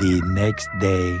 The next day.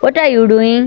What are you doing?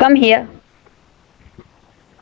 come here.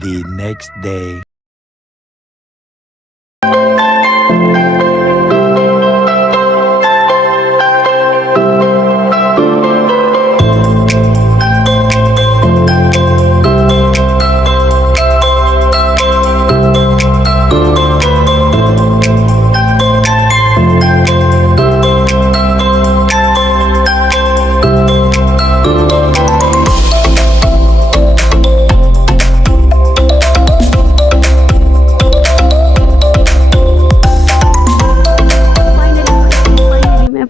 The next day.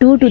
2 to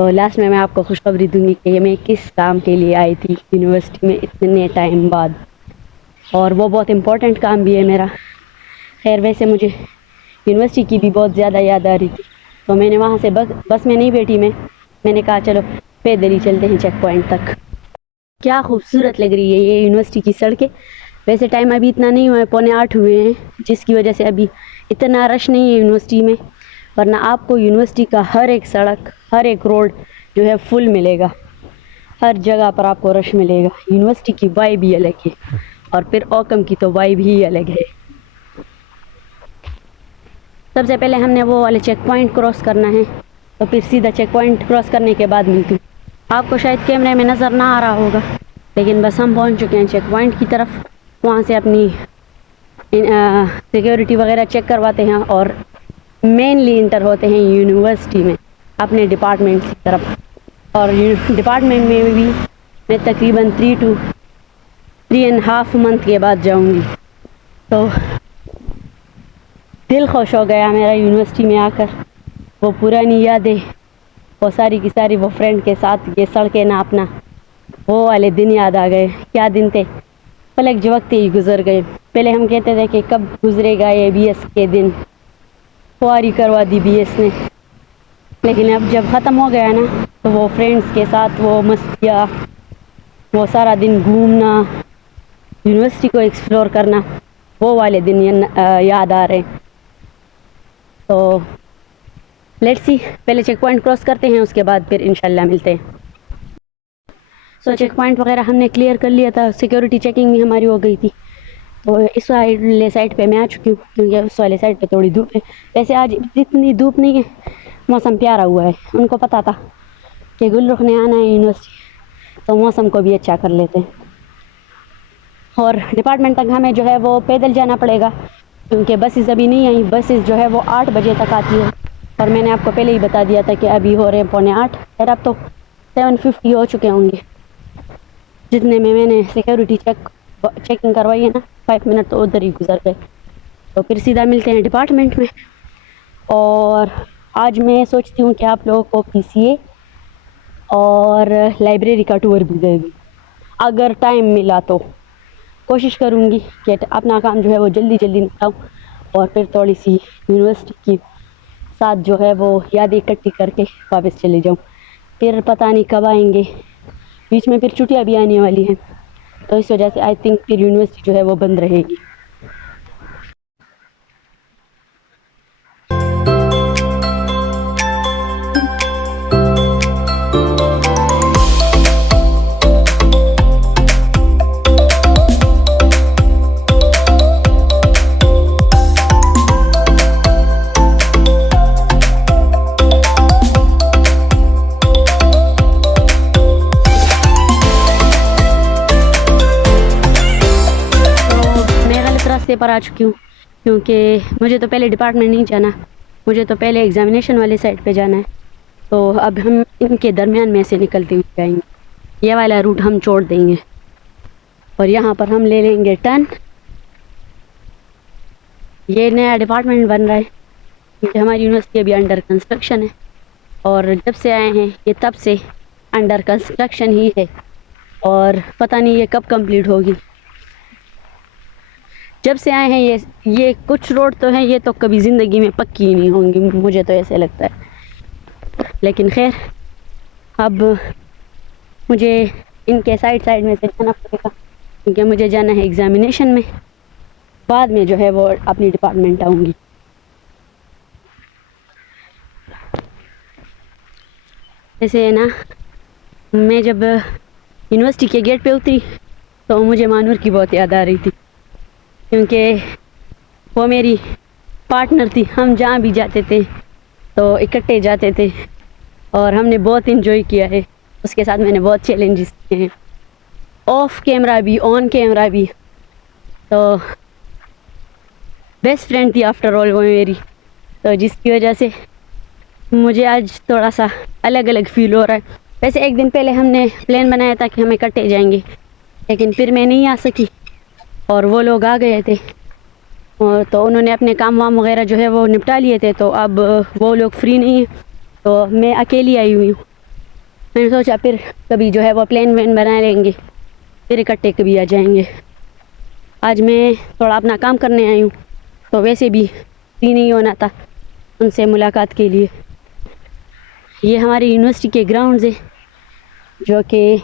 تو last میں آپ کو خوشخبری دوں گی کہ میں کس کام کے لیے آئی تھی یونیورسٹی میں اتنے ٹائم بعد، اور وہ بہت امپورٹنٹ کام بھی ہے میرا۔ خیر ویسے مجھے یونیورسٹی کی بھی بہت زیادہ یاد آ رہی تھی، تو میں نے وہاں سے بس میں نہیں بیٹھی، میں نے کہا چلو پیدل ہی چلتے ہیں چیک پوائنٹ تک۔ کیا خوبصورت لگ رہی ہے یہ یونیورسٹی کی سڑکیں۔ ویسے ٹائم ابھی اتنا نہیں ہوا ہے، 7:45 ہوئے ہیں، جس کی وجہ سے ابھی اتنا رش نہیں ہے یونیورسٹی میں، ورنہ آپ کو یونیورسٹی کا ہر ایک سڑک، ہر ایک روڈ جو ہے فل ملے گا، ہر جگہ پر آپ کو رش ملے گا۔ یونیورسٹی کی وائب بھی الگ ہے، اور پھر اوکم کی تو وائب ہی الگ ہے۔ سب سے پہلے ہم نے وہ والے چیک پوائنٹ کراس کرنا ہے، تو پھر سیدھا چیک پوائنٹ کراس کرنے کے بعد ملتی ہوں۔ آپ کو شاید کیمرے میں نظر نہ آ رہا ہوگا، لیکن بس ہم پہنچ چکے ہیں چیک پوائنٹ کی طرف۔ وہاں سے اپنی سیکیورٹی وغیرہ چیک کرواتے ہیں، اور مینلی انٹر ہوتے ہیں یونیورسٹی میں اپنے ڈپارٹمنٹ کی طرف۔ اور ڈپارٹمنٹ میں بھی میں تقریباً 3.5 منتھ کے بعد جاؤں گی، تو دل خوش ہو گیا میرا یونیورسٹی میں آ کر۔ وہ پرانی یادیں، وہ ساری کی ساری، وہ فرینڈ کے ساتھ یہ سڑکیں ناپنا، وہ والے دن یاد آ گئے۔ کیا دن تھے، پلک جھپکتے ہی گزر گئے۔ پہلے ہم کہتے تھے کہ کب گزرے گا یہ بی ایس کے دن، خواری کروا دی بی ایس نے، لیکن اب جب ختم ہو گیا نا، تو وہ فرینڈس کے ساتھ وہ مستیاں، وہ سارا دن گھومنا، یونیورسٹی کو ایکسپلور کرنا، وہ والے دن یاد آ رہے۔ تو لیٹس سی، پہلے چیک پوائنٹ کراس کرتے ہیں، اس کے بعد پھر انشاءاللہ ملتے ہیں۔ چیک پوائنٹ وغیرہ ہم نے کلیئر کر لیا تھا، سیکیورٹی چیکنگ بھی ہماری ہو گئی تھی۔ تو اس والے سائڈ پہ میں آ چکی ہوں، کیونکہ اس والے سائڈ پہ تھوڑی دھوپ ہے۔ ویسے آج اتنی دھوپ نہیں ہے، موسم پیارا ہوا ہے۔ ان کو پتہ تھا کہ گل رخ نے آنا ہے یونیورسٹی، تو موسم کو بھی اچھا کر لیتے ہیں۔ اور ڈپارٹمنٹ تک ہمیں جو ہے وہ پیدل جانا پڑے گا، کیونکہ بسز ابھی نہیں آئیں۔ بسز جو ہے وہ 8 بجے تک آتی ہے، اور میں نے آپ کو پہلے ہی بتا دیا تھا کہ ابھی ہو رہے ہیں 7:45، پھر اب تو 7:50 ہو چکے ہوں گے۔ جتنے میں نے سیکیورٹی چیکنگ کروائی ہے نا، 5 منٹ تو ادھر ہی گزر گئے۔ تو پھر سیدھا ملتے ہیں ڈپارٹمنٹ میں۔ اور آج میں سوچتی ہوں کہ آپ لوگوں کو پی سی اے اور لائبریری کا ٹور بھی دے دوں، اگر ٹائم ملا تو۔ کوشش کروں گی کہ اپنا کام جو ہے وہ جلدی نپٹاؤں، اور پھر تھوڑی سی یونیورسٹی کی ساتھ جو ہے وہ یادیں اکٹھی کر کے واپس چلے جاؤں۔ پھر پتہ نہیں کب آئیں گے، بیچ میں پھر چھٹیاں بھی آنے والی ہیں، تو اس وجہ سے آئی تھنک پھر یونیورسٹی جو ہے وہ بند رہے گی۔ پر آ چکی ہوں، کیونکہ مجھے تو پہلے ڈپارٹمنٹ نہیں جانا، مجھے تو پہلے ایگزامینیشن والے سائڈ پہ جانا ہے۔ تو اب ہم ان کے درمیان میں سے نکلتے ہوئے جائیں گے، یہ والا روٹ ہم چھوڑ دیں گے، اور یہاں پر ہم لے لیں گے ٹرن۔ یہ نیا ڈپارٹمنٹ بن رہا ہے، کیونکہ ہماری یونیورسٹی ابھی انڈر کنسٹرکشن ہے، اور جب سے آئے ہیں یہ تب سے انڈر کنسٹرکشن ہی ہے، اور پتہ نہیں یہ کب کمپلیٹ ہوگی۔ جب سے آئے ہیں یہ کچھ روڈ تو ہیں، یہ تو کبھی زندگی میں پکی ہی نہیں ہوں گی، مجھے تو ایسے لگتا ہے۔ لیکن خیر، اب مجھے ان کے سائڈ میں سے جانا پڑے گا، کیونکہ مجھے جانا ہے ایگزامینیشن میں، بعد میں جو ہے وہ اپنی ڈپارٹمنٹ آؤں گی۔ جیسے نا، میں جب یونیورسٹی کے گیٹ پہ اتری تو مجھے مانور کی بہت یاد آ رہی تھی، کیونکہ وہ میری پارٹنر تھی۔ ہم جہاں بھی جاتے تھے تو اکٹھے جاتے تھے، اور ہم نے بہت انجوائے کیا ہے اس کے ساتھ۔ میں نے بہت چیلنجز کیے ہیں، آف کیمرہ بھی آن کیمرہ بھی۔ تو بیسٹ فرینڈ تھی آفٹر آل وہ میری، تو جس کی وجہ سے مجھے آج تھوڑا سا الگ فیل ہو رہا ہے۔ ویسے ایک دن پہلے ہم نے پلان بنایا تھا کہ ہم اکٹھے جائیں گے، لیکن پھر میں نہیں آ سکی، اور وہ لوگ آ گئے تھے، اور تو انہوں نے اپنے کام وغیرہ جو ہے وہ نپٹا لیے تھے، تو اب وہ لوگ فری نہیں ہیں، تو میں اکیلی آئی ہوئی ہوں۔ میں نے سوچا پھر کبھی جو ہے وہ پلان وین بنا لیں گے، پھر اکٹھے کبھی آ جائیں گے. آج میں تھوڑا اپنا کام کرنے آئی ہوں، تو ویسے بھی فری نہیں ہونا تھا ان سے ملاقات کے لیے. یہ ہماری یونیورسٹی کے گراؤنڈز ہیں جو کہ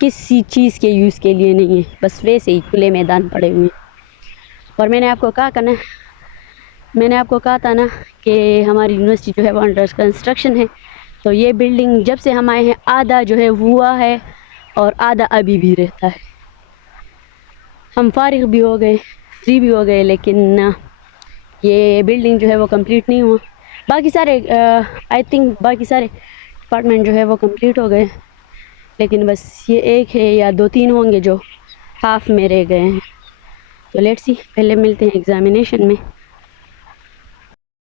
کسی چیز کے یوز کے لیے نہیں ہے، بس ویسے ہی کھلے میدان پڑے ہوئے ہیں. اور میں نے آپ کو کہا تھا نا کہ ہماری یونیورسٹی جو ہے وہ انڈر کنسٹرکشن ہے. تو یہ بلڈنگ جب سے ہم آئے ہیں آدھا جو ہے ہوا ہے اور آدھا ابھی بھی رہتا ہے. ہم فارغ بھی ہو گئے، فری بھی ہو گئے، لیکن یہ بلڈنگ جو ہے وہ کمپلیٹ نہیں ہوا. باقی سارے آئی تھنک باقی سارے ڈپارٹمنٹ جو ہے وہ کمپلیٹ ہو گئے، لیکن بس یہ ایک ہے یا 2-3 ہوں گے جو ہاف میں رہ گئے ہیں. تو لیٹس سی، پہلے ملتے ہیں ایگزامینیشن میں.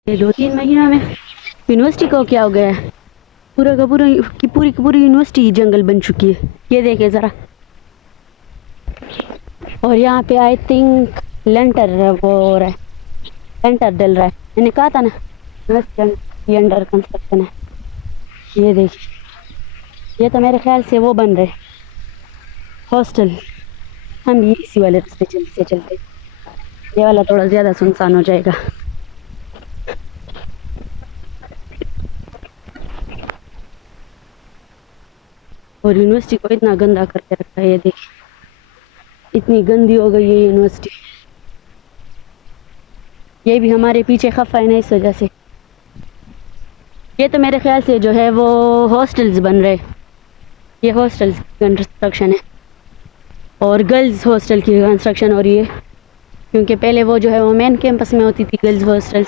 یہ 2-3 مہینوں میں یونیورسٹی کو کیا ہو گیا ہے، پوری یونیورسٹی جنگل بن چکی ہے. یہ دیکھیں ذرا. اور یہاں پہ آئی تھنک لینٹر وہ رہا ہے، لینٹر ڈل رہا ہے. میں نے کہا تھا نا یہ انڈر کنسٹرکشن ہے. یہ دیکھیں، یہ تو میرے خیال سے وہ بن رہے ہاسٹل. ہم بھی اسی والے راستے چلتے. یہ والا تھوڑا زیادہ سنسان ہو جائے گا. اور یونیورسٹی کو اتنا گندا کر کے رکھا ہے، یہ دیکھیں اتنی گندی ہو گئی ہے یونیورسٹی. یہ بھی ہمارے پیچھے خفا ہے نا اس وجہ سے. یہ تو میرے خیال سے جو ہے وہ ہاسٹلز بن رہے، یہ ہاسٹلز کی کنسٹرکشن ہے اور گرلز ہاسٹل کی کنسٹرکشن ہو رہی ہے، کیونکہ پہلے وہ جو ہے وہ مین کیمپس میں ہوتی تھی گرلز ہاسٹل،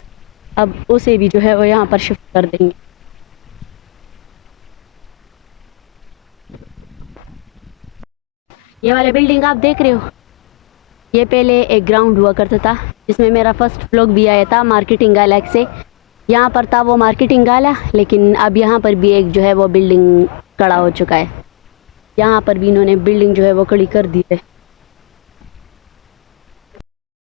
اب اسے بھی جو ہے وہ یہاں پر شفٹ کر دیں گے. یہ والا بلڈنگ آپ دیکھ رہے ہو، یہ پہلے ایک گراؤنڈ ہوا کرتا تھا جس میں میرا فرسٹ ولاگ بھی آیا تھا مارکیٹنگ گالا سے. یہاں پر تھا وہ مارکیٹنگ گالا، لیکن اب یہاں پر بھی ایک جو ہے وہ بلڈنگ کھڑا ہو چکا ہے. یہاں پر بھی انہوں نے بلڈنگ جو ہے وہ کھڑی کر دی ہے.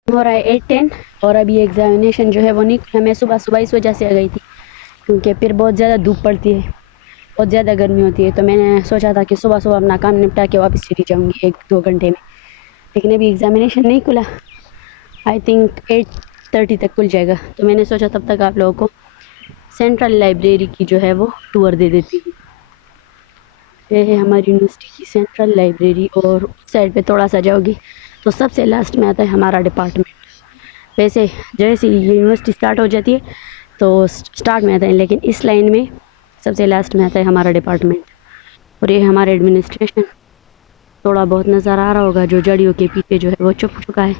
ہو رہا ہے 8-10 اور ابھی ایگزامینیشن جو ہے وہ نہیں. میں صبح اس وجہ سے آ گئی تھی کیونکہ پھر بہت زیادہ دھوپ پڑتی ہے، بہت زیادہ گرمی ہوتی ہے. تو میں نے سوچا تھا کہ صبح اپنا کام نپٹا کے واپس چلی جاؤں گی 1-2 گھنٹے میں، لیکن ابھی ایگزامینیشن نہیں کھلا. آئی تھنک 8:30 تک کھل جائے گا. تو میں نے سوچا تب تک آپ لوگوں کو سینٹرل لائبریری کی جو ہے وہ ٹور دے دیتی ہوں. یہ ہے ہماری یونیورسٹی کی سینٹرل لائبریری، اور اس سائڈ پہ تھوڑا سا جاؤ گی تو سب سے لاسٹ میں آتا ہے ہمارا ڈپارٹمنٹ. ویسے جیسے یہ یونیورسٹی سٹارٹ ہو جاتی ہے تو سٹارٹ میں آتا ہے، لیکن اس لائن میں سب سے لاسٹ میں آتا ہے ہمارا ڈپارٹمنٹ. اور یہ ہمارا ایڈمنسٹریشن تھوڑا بہت نظر آ رہا ہوگا جو جڑیوں کے پیچھے جو ہے وہ چھپ چکا ہے.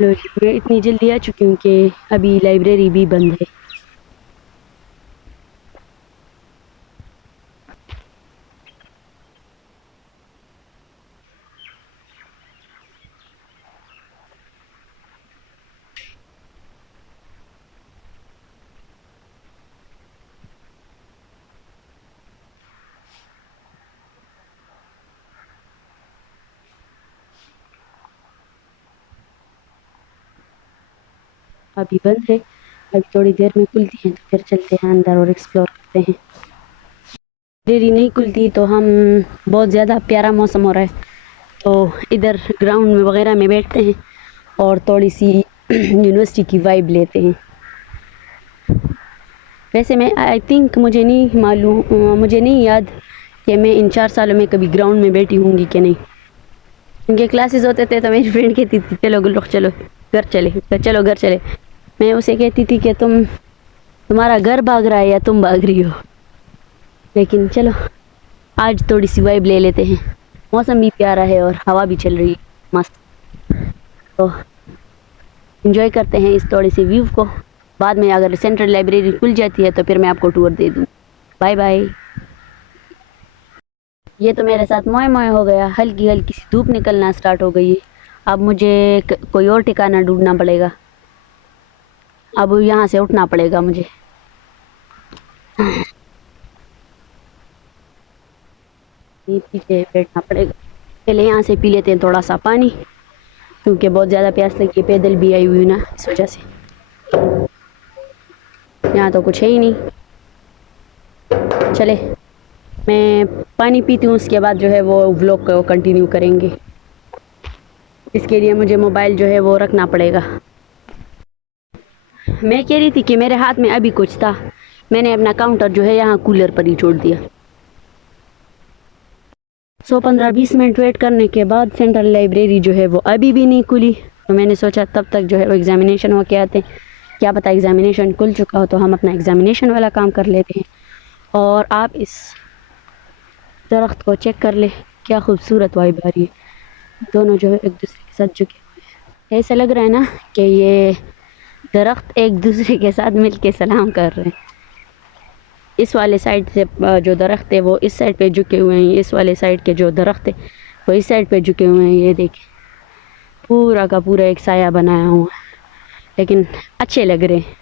میں اتنی جلدی آ چکی ہوں کہ ابھی لائبریری بھی بند ہے. ابھی بند ہے، ابھی تھوڑی دیر میں کھلتی ہیں تو پھر چلتے ہیں اندر اور ایکسپلور کرتے ہیں. لائبریری نہیں کھلتی تو ہم بہت زیادہ پیارا موسم ہو رہا ہے تو ادھر گراؤنڈ میں وغیرہ میں بیٹھتے ہیں اور تھوڑی سی یونیورسٹی کی وائب لیتے ہیں. ویسے میں آئی تھنک مجھے نہیں یاد کہ میں ان 4 سالوں میں کبھی گراؤنڈ میں بیٹھی ہوں گی کہ نہیں. کیونکہ کلاسز ہوتے تھے تو میری فرینڈ کہتی تھی چلو گھر چلے. میں اسے کہتی تھی کہ تمہارا گھر بھاگ رہا ہے یا تم بھاگ رہی ہو. لیکن چلو آج تھوڑی سی وائب لے لیتے ہیں. موسم بھی پیارا ہے اور ہوا بھی چل رہی ہے مست، تو انجوائے کرتے ہیں اس تھوڑی سی ویو کو. بعد میں اگر سینٹرل لائبریری کھل جاتی ہے تو پھر میں آپ کو ٹور دے دوں. Bye bye. یہ تو میرے ساتھ موئے ہو گیا، ہلکی سی دھوپ نکلنا سٹارٹ ہو گئی ہے. اب مجھے کوئی اور ٹھکانہ ڈھونڈنا پڑے گا، اب یہاں سے اٹھنا پڑے گا مجھے. پیچھے بیٹھنا پڑے گا. پہلے یہاں سے پی لیتے ہیں تھوڑا سا پانی، کیونکہ بہت زیادہ پیاس لگی. پیدل بھی آئی ہوئی نا اس وجہ سے. یہاں تو کچھ ہے ہی نہیں. چلے میں پانی پیتی ہوں، اس کے بعد جو ہے وہ ولاگ کو کنٹینیو کریں گے. اس کے لیے مجھے موبائل جو ہے وہ رکھنا پڑے گا. میں کہہ رہی تھی کہ میرے ہاتھ میں ابھی کچھ تھا، میں نے اپنا کاؤنٹر جو ہے یہاں کولر پر ہی چھوڑ دیا. 15-20 منٹ ویٹ کرنے کے بعد سینٹرل لائبریری جو ہے وہ ابھی بھی نہیں کھلی. تو میں نے سوچا تب تک جو ہے وہ ایگزامینیشن ہو کے آتے، کیا پتہ ایگزامینیشن کھل چکا ہو تو ہم اپنا ایگزامینیشن والا کام کر لیتے ہیں. اور آپ اس درخت کو چیک کر لیں، کیا خوبصورت وائب آ رہی ہے. دونوں جو ہے ایک دوسرے کے ساتھ جھکے ہوئے ہیں. ایسا لگ رہا ہے نا کہ یہ درخت ایک دوسرے کے ساتھ مل کے سلام کر رہے ہیں. اس والے سائڈ سے جو درخت ہے وہ اس سائڈ پہ جھکے ہوئے ہیں، اس والے سائڈ کے جو درخت ہے وہ اس سائڈ پہ جھکے ہوئے ہیں. یہ دیکھیں پورا کا پورا ایک سایہ بنایا ہوا ہے، لیکن اچھے لگ رہے ہیں.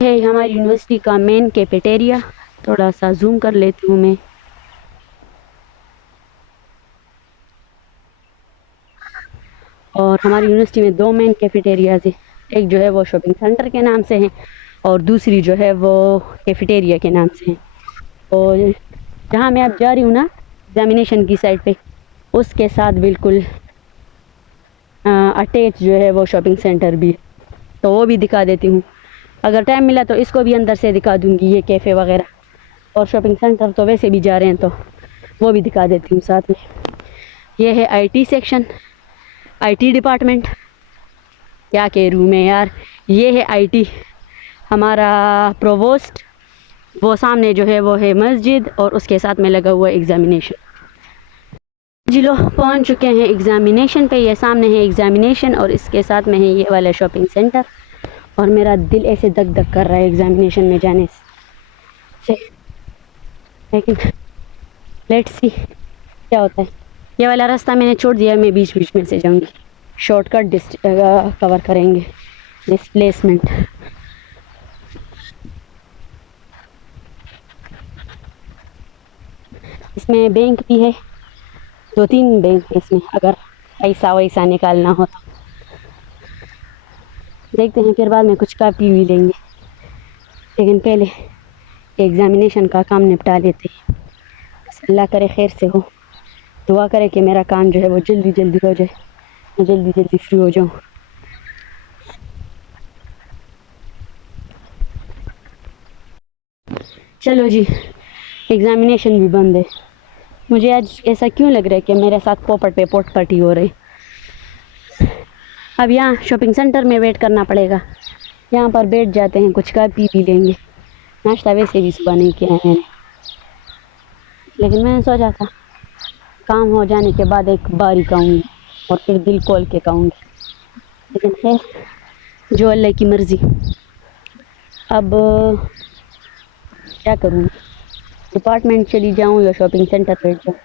ہے ہماری یونیورسٹی کا مین کیفیٹیریا. تھوڑا سا زوم کر لیتی ہوں میں. اور ہماری یونیورسٹی میں 2 مین کیفیٹیریاز ہیں، ایک جو ہے وہ شاپنگ سینٹر کے نام سے ہیں اور دوسری جو ہے وہ کیفیٹیریا کے نام سے ہیں. اور جہاں میں اب جا رہی ہوں نا ایگزامینیشن کی سائڈ پہ، اس کے ساتھ بالکل اٹیچ جو ہے وہ شاپنگ سینٹر بھی ہے، تو وہ بھی دکھا دیتی ہوں. اگر ٹائم ملا تو اس کو بھی اندر سے دکھا دوں گی، یہ کیفے وغیرہ. اور شاپنگ سینٹر تو ویسے بھی جا رہے ہیں تو وہ بھی دکھا دیتی ہوں ساتھ میں. یہ ہے I T section, I T department. کیا کہہ رہی ہوں میں یار، یہ ہے آئی ٹی. ہمارا پرووسٹ وہ سامنے جو ہے وہ ہے مسجد، اور اس کے ساتھ میں لگا ہوا ہے ایگزامینیشن. جی لو پہنچ چکے ہیں ایگزامینیشن پہ. یہ سامنے ہے ایگزامینیشن اور اس کے ساتھ میں ہے یہ والا شاپنگ سینٹر. اور میرا دل ایسے دک دک کر رہا ہے ایگزامینیشن میں جانے سے، لیکن لیٹس سی کیا ہوتا ہے. یہ والا راستہ میں نے چھوڑ دیا، میں بیچ بیچ میں سے جاؤں گی. شارٹ کٹ کور کریں گے. ڈسپلیسمنٹ. اس میں بینک بھی ہے، 2-3 بینک ہے اس میں، اگر ایسا ویسا نکالنا ہو تو. دیکھتے ہیں پھر بعد میں کچھ کاپی بھی لیں گے، لیکن پہلے ایگزامینیشن کا کام نپٹا لیتے ہیں. بس اللہ کرے خیر سے ہو. دعا کرے کہ میرا کام جو ہے وہ جلدی جلدی ہو جائے، میں جلدی جلدی فری ہو جاؤں. چلو جی، ایگزامینیشن بھی بند ہے. مجھے آج ایسا کیوں لگ رہا ہے کہ میرے ساتھ پوپٹ پہ پوٹ پٹی ہو رہی. اب یہاں شاپنگ سینٹر میں ویٹ کرنا پڑے گا. یہاں پر بیٹھ جاتے ہیں، کچھ کاپی بھی لیں گے. ناشتہ ویسے بھی صبح نہیں کیا ہے میں نے، لیکن میں نے سوچا تھا کام ہو جانے کے بعد ایک باری کھاؤں گی اور پھر دل کھول کے کھاؤں گی. لیکن خیر جو اللہ کی مرضی. اب کیا کروں، ڈپارٹمنٹ چلی جاؤں یا شاپنگ سینٹر بیٹھ جاؤں.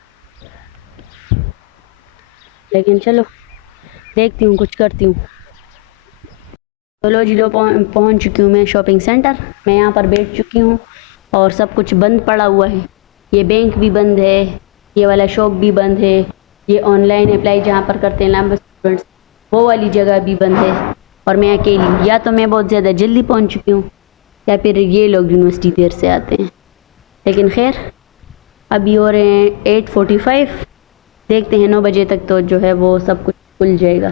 لیکن چلو دیکھتی ہوں، کچھ کرتی ہوں. چلو جی لو پہنچ چکی ہوں میں شاپنگ سینٹر. میں یہاں پر بیٹھ چکی ہوں اور سب کچھ بند پڑا ہوا ہے. یہ بینک بھی بند ہے، یہ والا شاپ بھی بند ہے، یہ آن لائن اپلائی جہاں پر کرتے ہیں لمبے اسٹوڈنٹس وہ والی جگہ بھی بند ہے. اور میں اکیلی، یا تو میں بہت زیادہ جلدی پہنچ چکی ہوں یا پھر یہ لوگ یونیورسٹی دیر سے آتے ہیں. لیکن خیر ابھی ہو رہے ہیں 8:45. دیکھتے ہیں 9 بجے تک تو جو ہے وہ سب کچھ کھل جائے گا.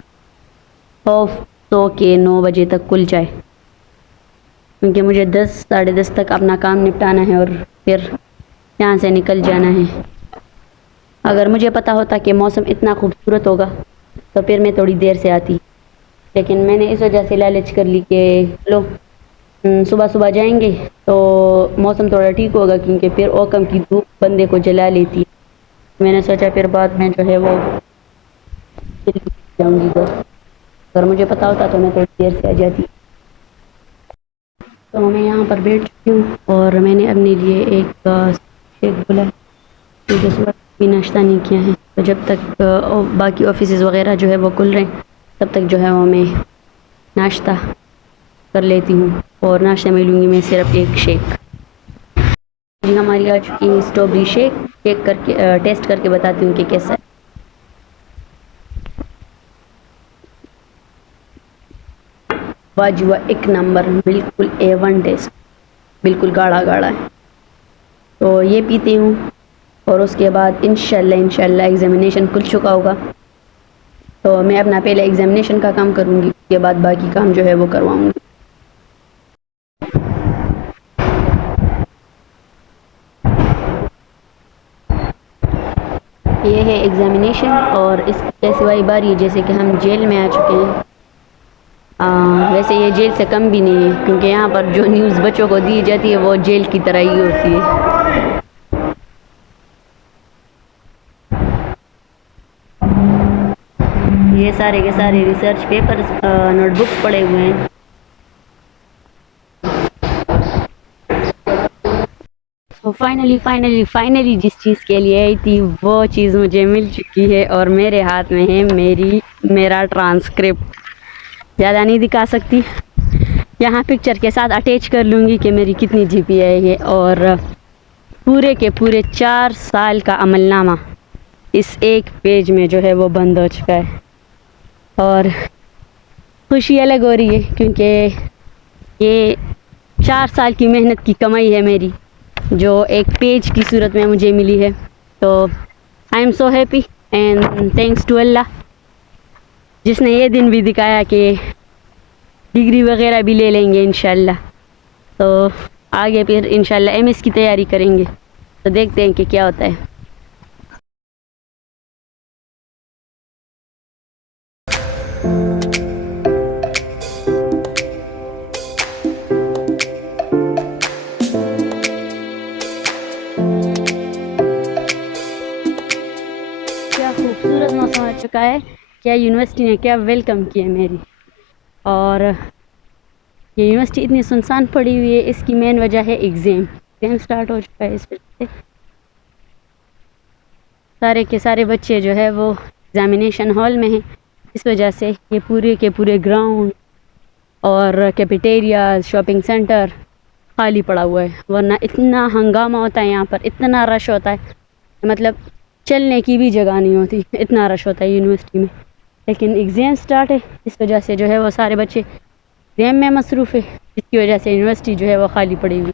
تو کہ 9 بجے تک کھل جائے، کیونکہ مجھے 10-10:30 تک اپنا کام نپٹانا ہے اور پھر یہاں سے نکل جانا ہے. اگر مجھے پتا ہوتا کہ موسم اتنا خوبصورت ہوگا تو پھر میں تھوڑی دیر سے آتی، لیکن میں نے اس وجہ سے لالچ کر لی کہ لو صبح صبح جائیں گے تو موسم تھوڑا ٹھیک ہوگا، کیونکہ پھر اوکم کی دھوپ بندے کو جلا لیتی ہے. میں نے سوچا پھر بعد میں جو ہے وہ جاؤں گی گھر. اگر مجھے پتا ہوتا تو میں تھوڑی دیر سے آ جاتی. تو میں یہاں پر بیٹھ چکی ہوں اور میں نے اپنے لیے ایک شیک بولا، کیونکہ صبح بھی ناشتہ نہیں کیا ہے. تو جب تک باقی آفیسز وغیرہ جو ہے وہ کھل رہے ہیں تب تک جو ہے وہ میں ناشتہ کر لیتی ہوں. اور ناشتہ میں لوں گی میں صرف ایک شیک. جی ہماری آ چکی ہے اسٹرابری شیک. چیک کر کے ٹیسٹ کر کے بتاتی ہوں کہ کیسا ہے. واج ہوا ایک نمبر، بالکل A1 ٹیسٹ، بالکل گاڑھا گاڑھا ہے. تو یہ پیتی ہوں اور اس کے بعد انشاءاللہ ایگزامینیشن کھل چکا ہوگا تو میں اپنا پہلے ایگزامینیشن کا کام کروں گی، اس کے بعد باقی کام جو ہے وہ کرواؤں گی. یہ ہے ایگزامینیشن اور اس کے سوائے باری ہے جیسے کہ ہم جیل میں آ چکے ہیں. ویسے یہ جیل سے کم بھی نہیں ہے کیونکہ یہاں پر جو نیوز بچوں کو دی جاتی ہے وہ جیل کی طرح ہی ہوتی ہے. یہ سارے کے سارے ریسرچ پیپرز نوٹ بکس پڑے ہوئے ہیں. تو فائنلی جس چیز کے لیے آئی تھی وہ چیز مجھے مل چکی ہے اور میرے ہاتھ میں ہے میرا ٹرانسکرپٹ. زیادہ نہیں دکھا سکتی، یہاں پکچر کے ساتھ اٹیچ کر لوں گی کہ میری کتنی GPA ہے اور پورے کے پورے 4 سال کا عمل نامہ اس ایک پیج میں جو ہے وہ بند ہو چکا ہے. اور خوشی الگ ہو رہی ہے کیونکہ یہ 4 سال کی محنت کی کمائی ہے میری جو ایک پیج کی صورت میں مجھے ملی ہے. تو I am so happy and thanks to اللہ جس نے یہ دن بھی دکھایا کہ ڈگری وغیرہ بھی لے لیں گے انشاءاللہ. تو آگے پھر انشاءاللہ MS کی تیاری کریں گے تو دیکھتے ہیں کہ کیا ہوتا ہے. کیا خوبصورت موسم آ چکا ہے، کیا یونیورسٹی نے کیا ویلکم کیا میری. اور یہ یونیورسٹی اتنی سنسان پڑی ہوئی ہے، اس کی مین وجہ ہے ایگزام سٹارٹ ہو چکا ہے. اس وجہ سے سارے کے سارے بچے جو ہے وہ ایگزامینیشن ہال میں ہیں. اس وجہ سے یہ پورے کے پورے گراؤنڈ اور کیفیٹیریا شاپنگ سینٹر خالی پڑا ہوا ہے، ورنہ اتنا ہنگامہ ہوتا ہے یہاں پر، اتنا رش ہوتا ہے مطلب چلنے کی بھی جگہ نہیں ہوتی، اتنا رش ہوتا ہے یونیورسٹی میں. لیکن ایگزام سٹارٹ ہے اس وجہ سے جو ہے وہ سارے بچے ایگزام میں مصروف ہے، جس کی وجہ سے یونیورسٹی جو ہے وہ خالی پڑی ہوئی.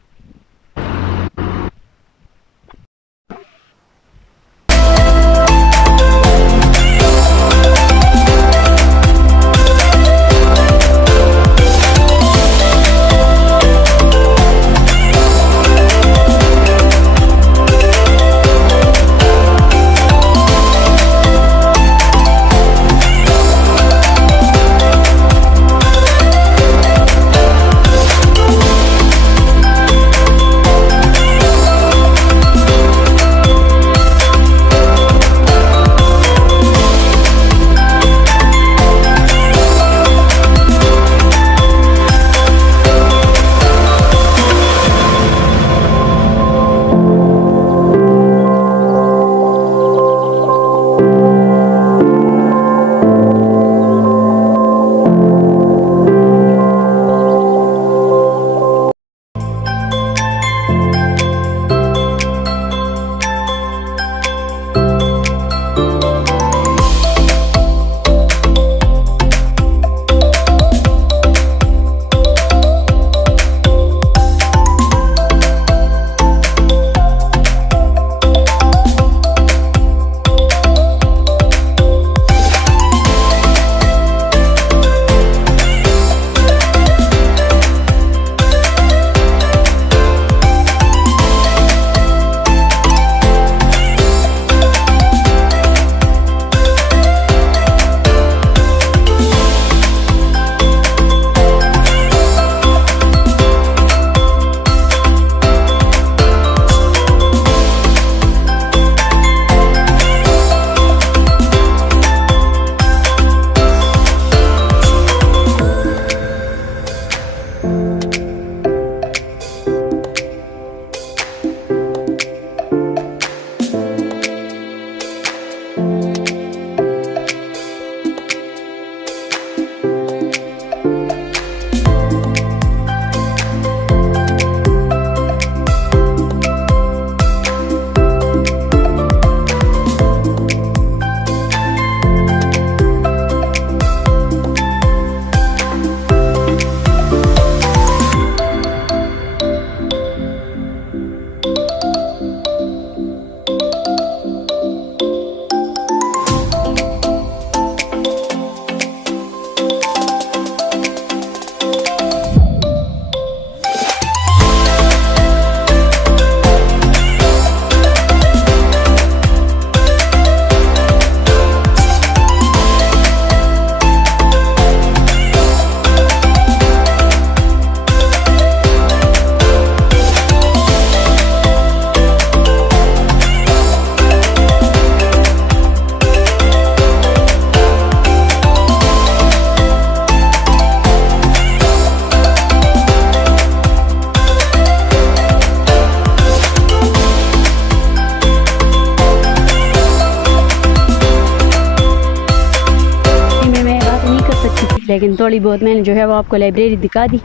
لیکن تھوڑی بہت میں نے جو ہے وہ آپ کو لائبریری دکھا دی.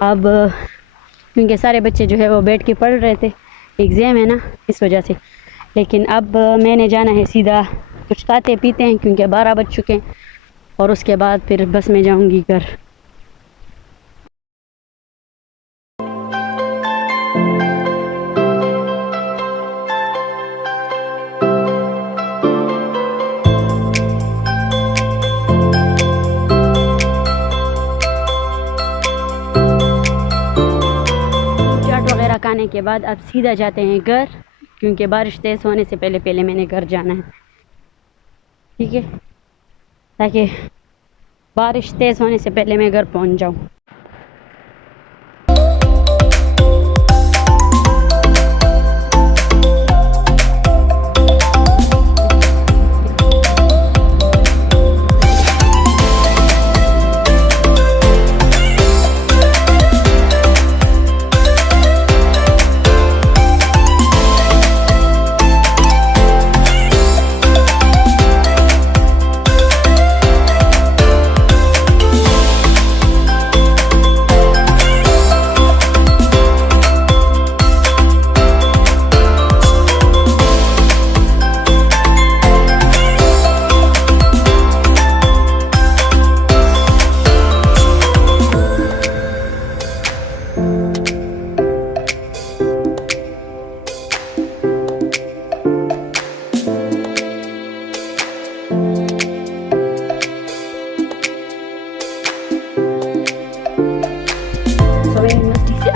اب کیونکہ سارے بچے جو ہے وہ بیٹھ کے پڑھ رہے تھے, ایگزام ہے نا اس وجہ سے. لیکن اب میں نے جانا ہے سیدھا کچھ کھاتے پیتے ہیں کیونکہ 12 بج چکے ہیں, اور اس کے بعد پھر بس میں جاؤں گی گھر. کھانے کے بعد اب سیدھا جاتے ہیں گھر, کیونکہ بارش تیز ہونے سے پہلے میں نے گھر جانا ہے, ٹھیک ہے, تاکہ بارش تیز ہونے سے پہلے میں گھر پہنچ جاؤں.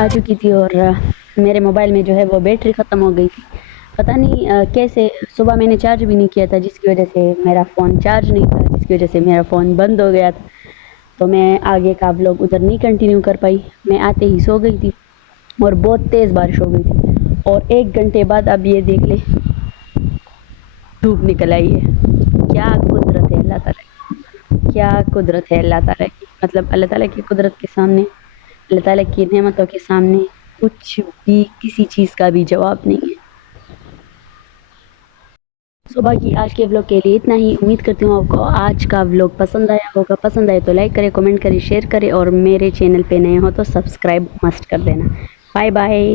آ چکی تھی اور میرے موبائل میں جو ہے وہ بیٹری ختم ہو گئی تھی. پتہ نہیں کیسے, صبح میں نے چارج بھی نہیں کیا تھا جس کی وجہ سے میرا فون چارج نہیں تھا, جس کی وجہ سے میرا فون بند ہو گیا تھا. تو میں آگے کا ولاگ ادھر نہیں کنٹینیو کر پائی. میں آتے ہی سو گئی تھی اور بہت تیز بارش ہو گئی تھی. اور 1 گھنٹے بعد اب یہ دیکھ لیں دھوپ نکل آئی ہے. کیا قدرت ہے اللہ تعالیٰ کی, کیا قدرت ہے اللہ تعالیٰ کی. مطلب اللہ تعالیٰ کی قدرت کے سامنے, اللہ تعالیٰ کی نعمتوں کے سامنے کچھ بھی, کسی چیز کا بھی جواب نہیں ہے. صبح کی آج کے ولاگ کے لیے اتنا ہی. امید کرتی ہوں آپ کو آج کا ولاگ پسند آیا ہوگا. پسند آئے تو لائک کرے, کمنٹ کرے, شیئر کرے, اور میرے چینل پہ نئے ہو تو سبسکرائب مسٹ کر دینا. Bye bye.